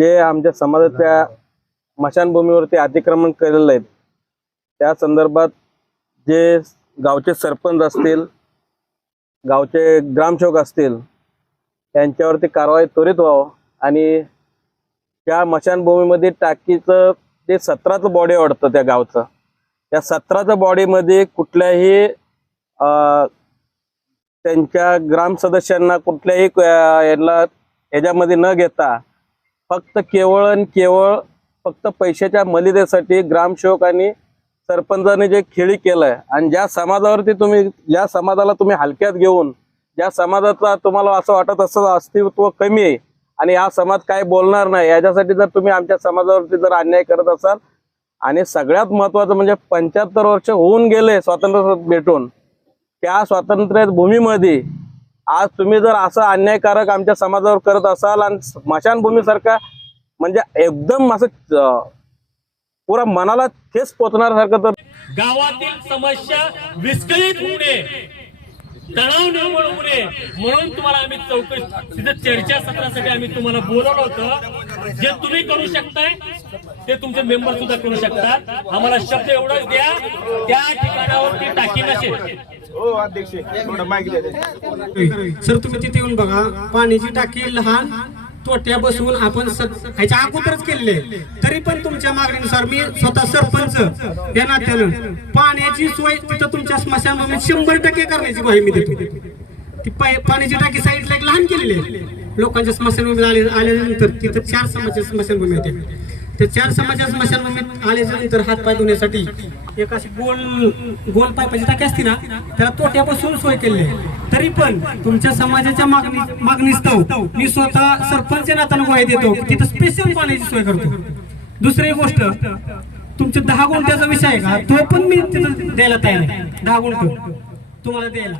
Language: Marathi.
जे आमच्या समाजाच्या स्मशानभूमीवरती अतिक्रमण केलेलं आहे त्या संदर्भात जे गावचे सरपंच असतील, गावचे ग्रामसेवक असतील, त्यांच्यावरती कारवाई त्वरित व्हावं आणि त्या स्मशानभूमीमध्ये टाकीचं ते 17चं बॉडी वाढतं त्या गावचं, त्या 17च्या बॉडीमध्ये कुठल्याही त्यांच्या ग्राम सदस्यांना कुठल्याही याच्यामध्ये न घेता फक्त केवळ आणि केवळ फक्त पैशाच्या मलिदेसाठी ग्रामसेवक आणि सरपंचाने जे खेळी केलंय आणि ज्या समाजाला तुम्ही हलक्यात घेऊन, ज्या समाजाचा तुम्हाला असं वाटत असं अस्तित्व कमी आहे आणि हा समाज काय बोलणार नाही, याच्यासाठी जर तुम्ही आमच्या समाजावरती जर अन्याय करत असाल आणि सगळ्यात महत्त्वाचं म्हणजे 75 वर्ष होऊन गेले स्वातंत्र्य भेटून, त्या स्वातंत्र्य भूमीमध्ये आज तुम्ही जर असं अन्यायकारक आमच्या समाजावर करत असाल आणि स्मशानभूमीसारखा म्हणजे एकदम असं पुरा मनाला ठेस पोचणाऱ्यासारखं, तर गावातील समस्या विस्कळीत होऊ नये, तणाव निर्माण होऊ नये म्हणून तुम्हाला आम्ही चौकशी चर्चासत्रासाठी आम्ही तुम्हाला बोलवलं होतं. जे तुम्ही करू शकताय ते तुमचे मेंबर सुद्धा करू शकतात. आम्हाला शब्द एवढंच द्या, त्या ठिकाणावरती टाकी नसेल. हो अध्यक्ष, सर तुम्ही तिथे येऊन बघा, पाण्याची टाकी लहान तोट्या बसवून आपण ह्याच्या अगोदरच केलेले, तरी पण तुमच्या मागणीनुसार मी स्वतः सरपंच या नात्यानं पाण्याची सोय तिथं तुमच्या स्मशानभूमीत 100% करण्याची ग्वाही मी देतो. ती पाण्याची टाकी साईडला एक लहान केलेली आहे. लोकांच्या स्मशानभूमीत आल्यानंतर तिथं 4 समाजाच्या स्मशानभूमी होत्या, त्या 4 समाजाच्या स्मशानभूमीत आल्यानंतर हात पाय धुण्यासाठी एक अशी गोल पाईपाची टाकी असते ना, त्याला तोट्या बसवून सोय केली आहे. तरी पण तुमच्या समाजाच्या मागणीस्तव मी स्वतः सरपंच नात्यानं ग्वाही देतो, तिथं स्पेशल पाण्याची सोय करतो. दुसरी गोष्ट, तुमच्या 10 गुंठ्याचा विषय आहे का, तो पण मी तिथं द्यायला तयार आहे. 10 गुंठ तुम्हाला द्यायला.